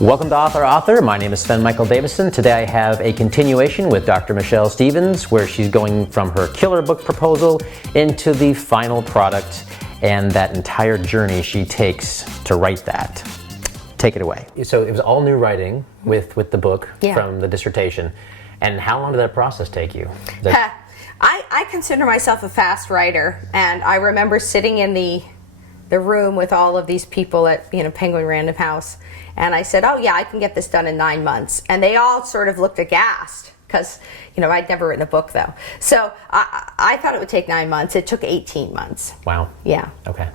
Welcome to Author. My name is Sven Davison. Today I have a continuation with Dr. Michelle Stevens, where she's going from her killer book proposal into the final product and that entire journey she takes to write that. Take it away. So it was all new writing with the book from the dissertation. And how long did that process take you? I consider myself a fast writer, and I remember sitting in the room with all of these people at Penguin Random House, and I said, oh yeah, I can get this done in 9 months. And they all sort of looked aghast, because I'd never written a book though. So I thought it would take 9 months. It took 18 months. Wow. Yeah. Okay.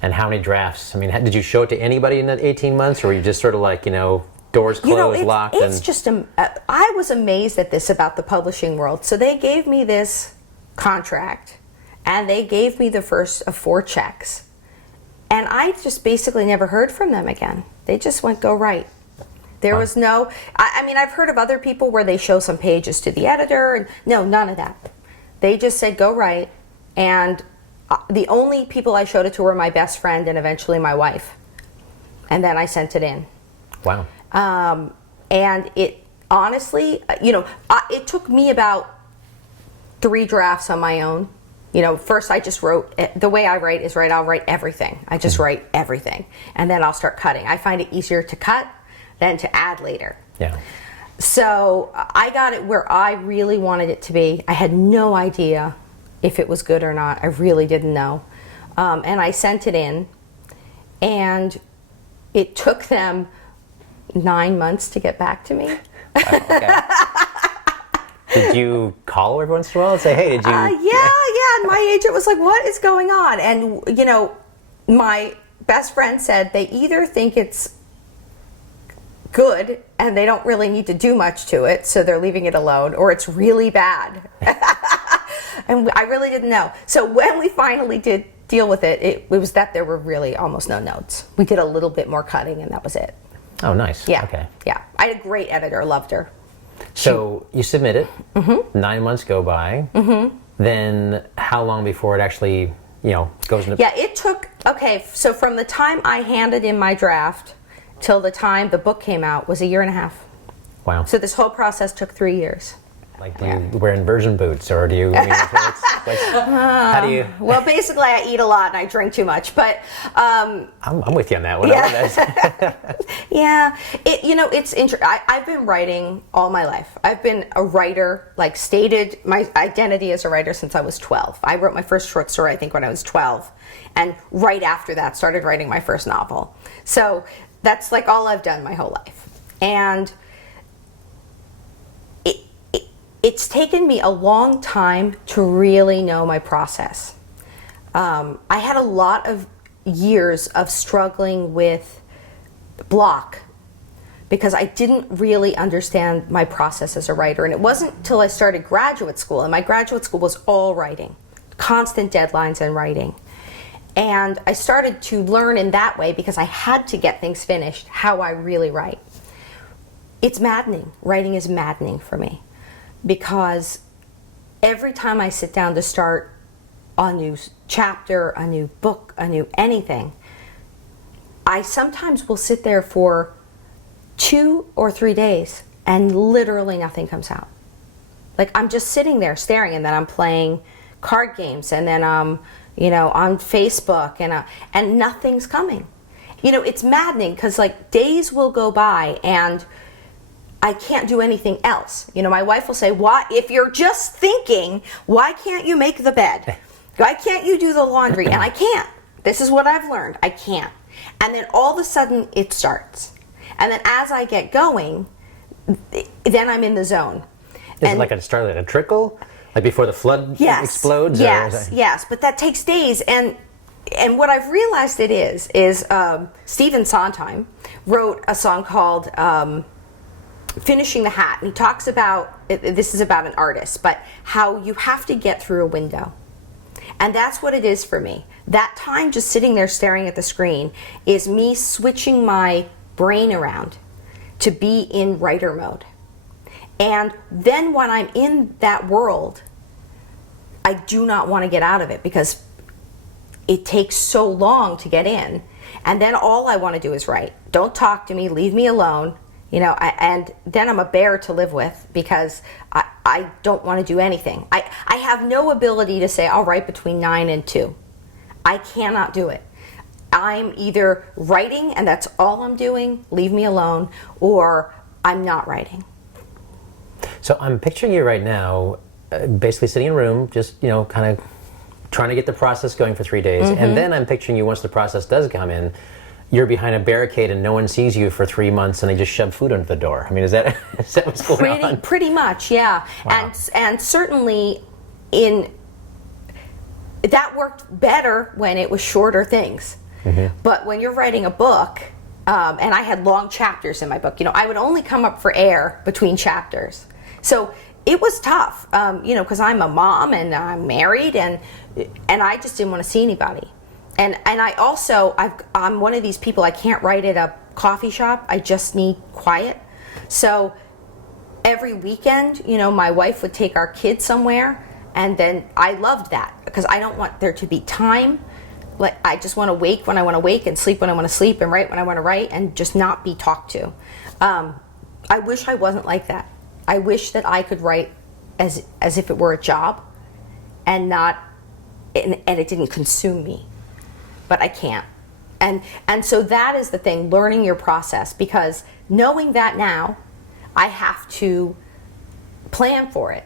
And how many drafts? I mean, did you show it to anybody in that 18 months, or were you just sort of like, doors closed, locked? It's just, I was amazed at this about the publishing world. So they gave me this contract, and they gave me the first of 4 checks. And I just basically never heard from them again. They just went, go write. There was no, I mean, I've heard of other people where they show some pages to the editor, and no, none of that. They just said, go write. And the only people I showed it to were my best friend and eventually my wife. And then I sent it in. Wow. And it honestly, it took me about 3 drafts on my own. First I just wrote, the way I write is I'll write everything. I just write everything. And then I'll start cutting. I find it easier to cut than to add later. Yeah. So I got it where I really wanted it to be. I had no idea if it was good or not. I really didn't know. And I sent it in, and it took them 9 months to get back to me. Okay. Did you call every once in a while and say, hey, did you? Yeah. And my agent was like, what is going on? And, my best friend said they either think it's good and they don't really need to do much to it, so they're leaving it alone, or it's really bad. And I really didn't know. So when we finally did deal with it, it was that there were really almost no notes. We did a little bit more cutting, and that was it. Oh, nice. Yeah. Okay. Yeah. I had a great editor, loved her. So you submit it, 9 months go by, then how long before it actually, goes into... Yeah, it took, so from the time I handed in my draft till the time the book came out was 1.5 years. Wow. So this whole process took 3 years. Like, do you wear inversion boots, or do you, how do you... Well, basically I eat a lot and I drink too much, but... I'm with you on that one. Yeah. Yeah. It's interesting. I've been writing all my life. I've been a writer, stated my identity as a writer since I was 12. I wrote my first short story, I think, when I was 12. And right after that, started writing my first novel. So that's all I've done my whole life. And it's taken me a long time to really know my process. I had a lot of years of struggling with block because I didn't really understand my process as a writer. And it wasn't until I started graduate school, and my graduate school was all writing, constant deadlines and writing. And I started to learn in that way, because I had to get things finished, how I really write. It's maddening. Writing is maddening for me, because every time I sit down to start a new chapter, a new book, a new anything, I sometimes will sit there for 2 or 3 days and literally nothing comes out. I'm just sitting there staring, and then I'm playing card games, and then I'm on Facebook, and nothing's coming. It's maddening, because days will go by and I can't do anything else. My wife will say, "Why, if you're just thinking, why can't you make the bed? Why can't you do the laundry?" And I can't. This is what I've learned. I can't. And then all of a sudden it starts. And then as I get going, then I'm in the zone. Is it start like a trickle? Like before the flood explodes? Yes. But that takes days. And what I've realized it is Stephen Sondheim wrote a song called Finishing the Hat. And he talks about, this is about an artist, but how you have to get through a window. And that's what it is for me. That time just sitting there staring at the screen is me switching my brain around to be in writer mode. And then when I'm in that world, I do not want to get out of it, because it takes so long to get in And then all I want to do is write. Don't talk to me, leave me alone. And then I'm a bear to live with because I don't want to do anything. I have no ability to say I'll write between 9 and 2. I cannot do it. I'm either writing and that's all I'm doing, leave me alone, or I'm not writing. So I'm picturing you right now, basically sitting in a room, just, kind of trying to get the process going for 3 days. And then I'm picturing you, once the process does come in, you're behind a barricade and no one sees you for 3 months and they just shove food under the door. I mean, is that what's going on? Pretty much, yeah. Wow. And certainly that worked better when it was shorter things. But when you're writing a book, and I had long chapters in my book, I would only come up for air between chapters. So it was tough, because I'm a mom and I'm married, and I just didn't want to see anybody. And I also, I'm one of these people, I can't write at a coffee shop. I just need quiet. So every weekend, my wife would take our kids somewhere, and then I loved that because I don't want there to be time. Like, I just want to wake when I want to wake and sleep when I want to sleep and write when I want to write and just not be talked to. I wish I wasn't like that. I wish that I could write as if it were a job and it didn't consume me. But I can't. And so that is the thing, learning your process, because knowing that now, I have to plan for it.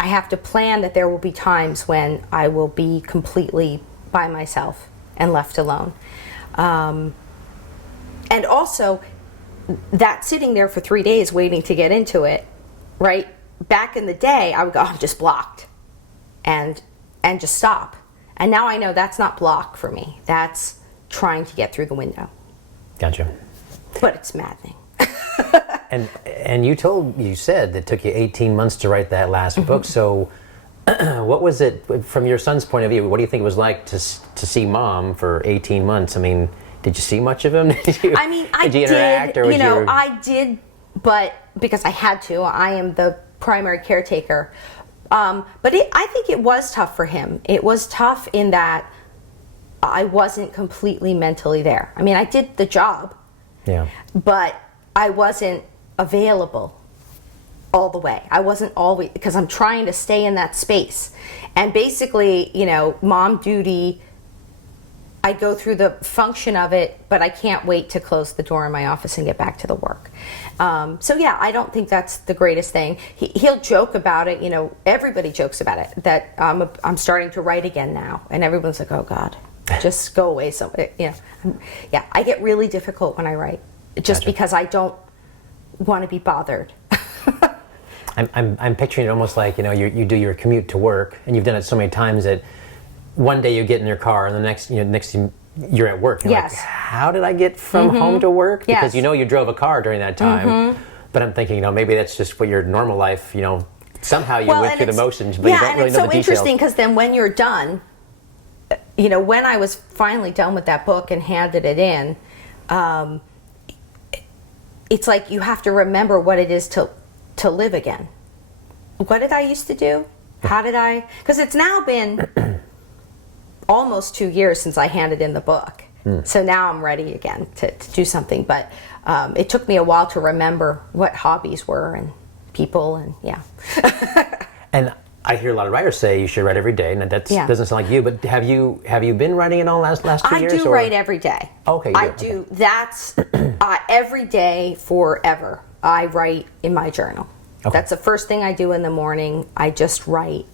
I have to plan that there will be times when I will be completely by myself and left alone. And also, that sitting there for 3 days waiting to get into it, right? Back in the day, I would go, I'm just blocked, and just stop. And now I know that's not block for me. That's trying to get through the window. Gotcha. But it's maddening. And you said it took you 18 months to write that last book. So what was it, from your son's point of view, what do you think it was like to see Mom for 18 months? I mean, did you see much of him? Did you interact? Or I did, but because I had to. I am the primary caretaker. But I think it was tough for him. It was tough in that I wasn't completely mentally there. I mean, I did the job, but I wasn't available all the way. I wasn't always, because I'm trying to stay in that space. And basically, mom duty, I go through the function of it, but I can't wait to close the door in my office and get back to the work. I don't think that's the greatest thing. He'll joke about it, everybody jokes about it, that I'm starting to write again now. And everyone's like, oh God, just go away. So, I get really difficult when I write, just because I don't want to be bothered. I'm picturing it almost like, you do your commute to work, and you've done it so many times that one day you get in your car and the next thing you're at work. You're like, how did I get from home to work? Because you drove a car during that time. But I'm thinking, maybe that's just what your normal life, somehow you went through the motions, but you don't really know the details. Yeah, and it's so interesting because then when you're done, when I was finally done with that book and handed it in, it's like you have to remember what it is to live again. What did I used to do? How did I? Because it's now been almost 2 years since I handed in the book. So now I'm ready again to do something. But it took me a while to remember what hobbies were and people and And I hear a lot of writers say you should write every day, and that doesn't sound like you. But have you been writing it all last 2 years? I do write every day. Okay, you do. I do. Okay. That's every day forever. I write in my journal. Okay. That's the first thing I do in the morning. I just write.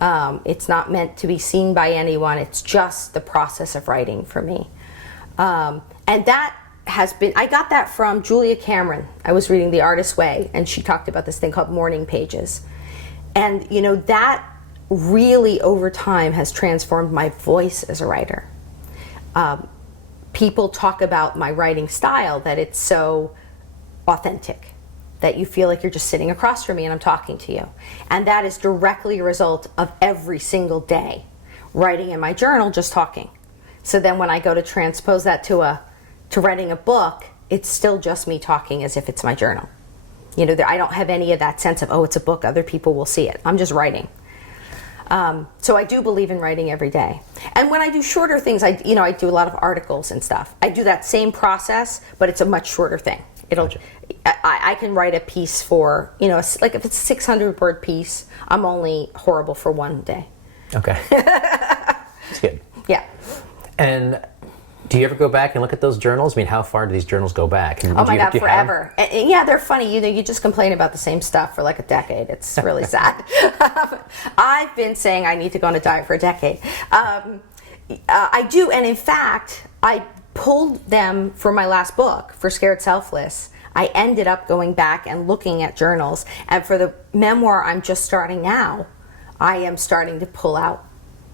It's not meant to be seen by anyone. It's just the process of writing for me. And that has been, I got that from Julia Cameron. I was reading The Artist's Way, and she talked about this thing called morning pages. And, that really over time has transformed my voice as a writer. People talk about my writing style, that it's so authentic, that you feel like you're just sitting across from me and I'm talking to you. And that is directly a result of every single day writing in my journal, just talking. So then when I go to transpose that to writing a book, it's still just me talking as if it's my journal. I don't have any of that sense of, oh, it's a book, other people will see it. I'm just writing. So I do believe in writing every day. And when I do shorter things, I do a lot of articles and stuff. I do that same process, but it's a much shorter thing. Gotcha. I can write a piece for, like if it's a 600-word piece, I'm only horrible for one day. Okay. That's good. Yeah. And do you ever go back and look at those journals? I mean, how far do these journals go back? And Oh my God, forever. And yeah, they're funny. You just complain about the same stuff for like a decade. It's really sad. I've been saying I need to go on a diet for a decade. I do, and in fact, I pulled them for my last book, for Scared Selfless. I ended up going back and looking at journals, and for the memoir I'm just starting now, I am starting to pull out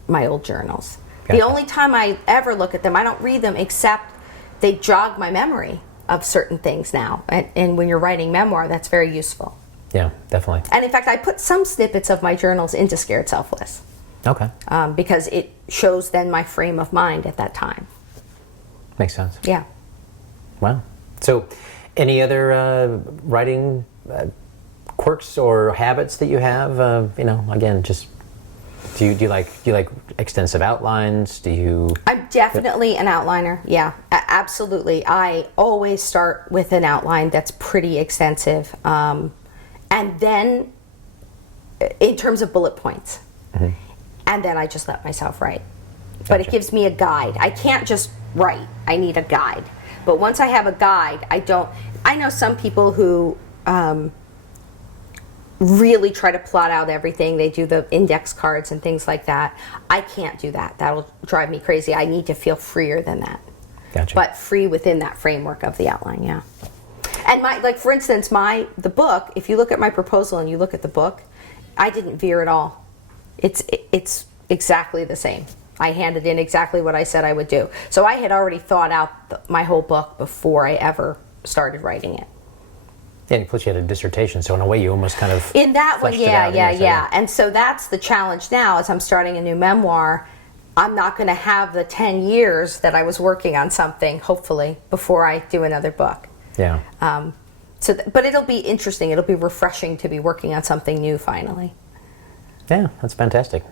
my old journals. Gotcha. The only time I ever look at them, I don't read them except they jog my memory of certain things now. And when you're writing memoir, that's very useful. Yeah, definitely. And in fact, I put some snippets of my journals into Scared Selfless. Okay. Because it shows then my frame of mind at that time. Makes sense. Yeah. Wow. So, any other writing quirks or habits that you have? Again, just do you like extensive outlines? Do you? I'm definitely an outliner. Yeah, absolutely. I always start with an outline that's pretty extensive, and then in terms of bullet points, and then I just let myself write. But Gotcha. it gives me a guide. I can't just write. I need a guide. But once I have a guide, I know some people who really try to plot out everything. They do the index cards and things like that. I can't do that. That'll drive me crazy. I need to feel freer than that. Gotcha. But free within that framework of the outline, yeah. And for instance, the book, if you look at my proposal and you look at the book, I didn't veer at all. It's exactly the same. I handed in exactly what I said I would do. So I had already thought out my whole book before I ever started writing it. Yeah, and plus you had a dissertation, so in a way you almost kind of in that one, fleshed it out. yeah. And so that's the challenge now as I'm starting a new memoir. I'm not going to have the 10 years that I was working on something, hopefully, before I do another book. Yeah. But it'll be interesting. It'll be refreshing to be working on something new finally. Yeah, that's fantastic.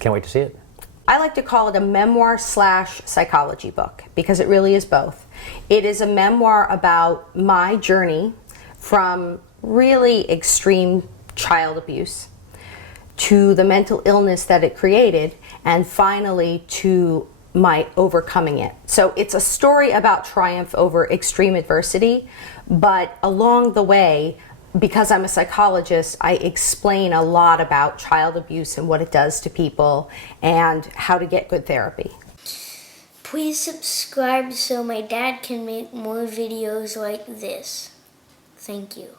Can't wait to see it. I like to call it a memoir/psychology book because it really is both. It is a memoir about my journey from really extreme child abuse to the mental illness that it created, and finally to my overcoming it. So it's a story about triumph over extreme adversity, but along the way, because I'm a psychologist, I explain a lot about child abuse and what it does to people and how to get good therapy. Please subscribe so my dad can make more videos like this. Thank you.